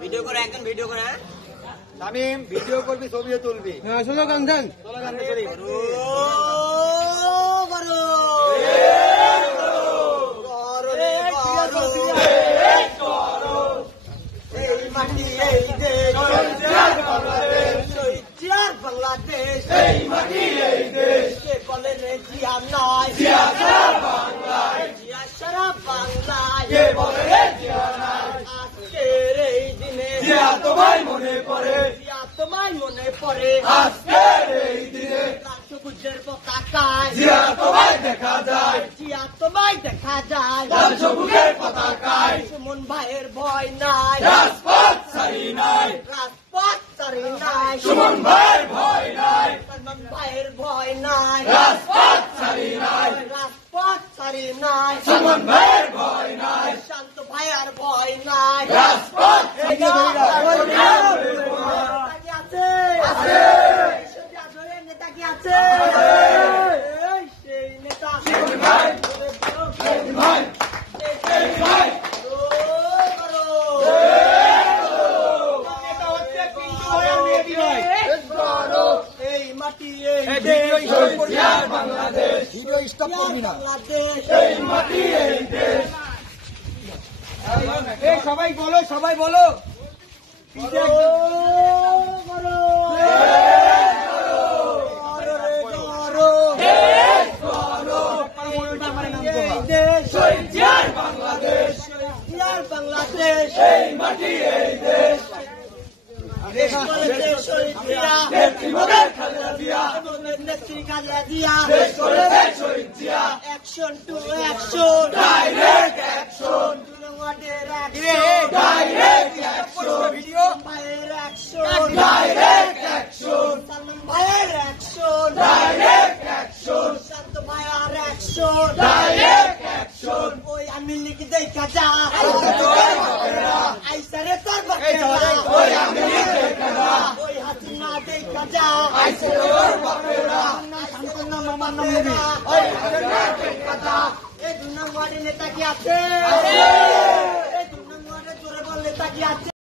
Video করে একজন video করে তামিম ভিডিও করবি ছবিও তুলবি স্লোগান দেন এই মাটি এই দেশ বাংলাদেশ এই মাটি এই দেশ কে বলে রে জিয়া নাই জিয়া বাংলায় জিয়া সারা বাংলায় কে বলে রে জিয়া নাই আজকের এই দিনে জিয়া তোমায় মনে পড়ে জিয়া তোমায় মনে পড়ে আজকের এই দিনে রাষ্ট্রপুঞ্জের পতাকায় জিয়া তোমায় দেখা যায় জিয়া তোমায় দেখা যায় রাষ্ট্রপুঞ্জের পতাকায় সুমন ভাইয়ের ভয় নাই রাজপথ ছাড়ি নাই রাজপথ ছাড়ি নাই সুমন ভাইয়ের ভয় নাই সলমান ভাইয়ের ভয় নাই রাজপথ ছাড়ি নাই রাজপথ ছাড়ি নাই সলমান ভাইয়ের ভয় নাই শান্ত ভাইয়ের ভয় নাই রাজপথ নেতা কি আছে সেই নেতা এই মাটি বাংলাদেশ ভিডিও স্টপ করবি না এই মাটি এই দেশ সবাই বলো সবাই বলো বাংলাদেশ এই মাটি এই দেশ Action to action, direct action. Direct action, video. Fire action, direct action. Salman fire action, direct action. Shanto fire action, direct action. Oi, ami likh dekha ja. Aisa re tor bakera. Oi, ami likh dekha ja. Oi, hatina dekha ja. Aisa re tor bakera. Shantana mama nambi. Oi, hatina dekha ja. এই ২ নম্বরে নেতা কি আছে? এই ২ নম্বরে জোরে বল নেতা কি আছে?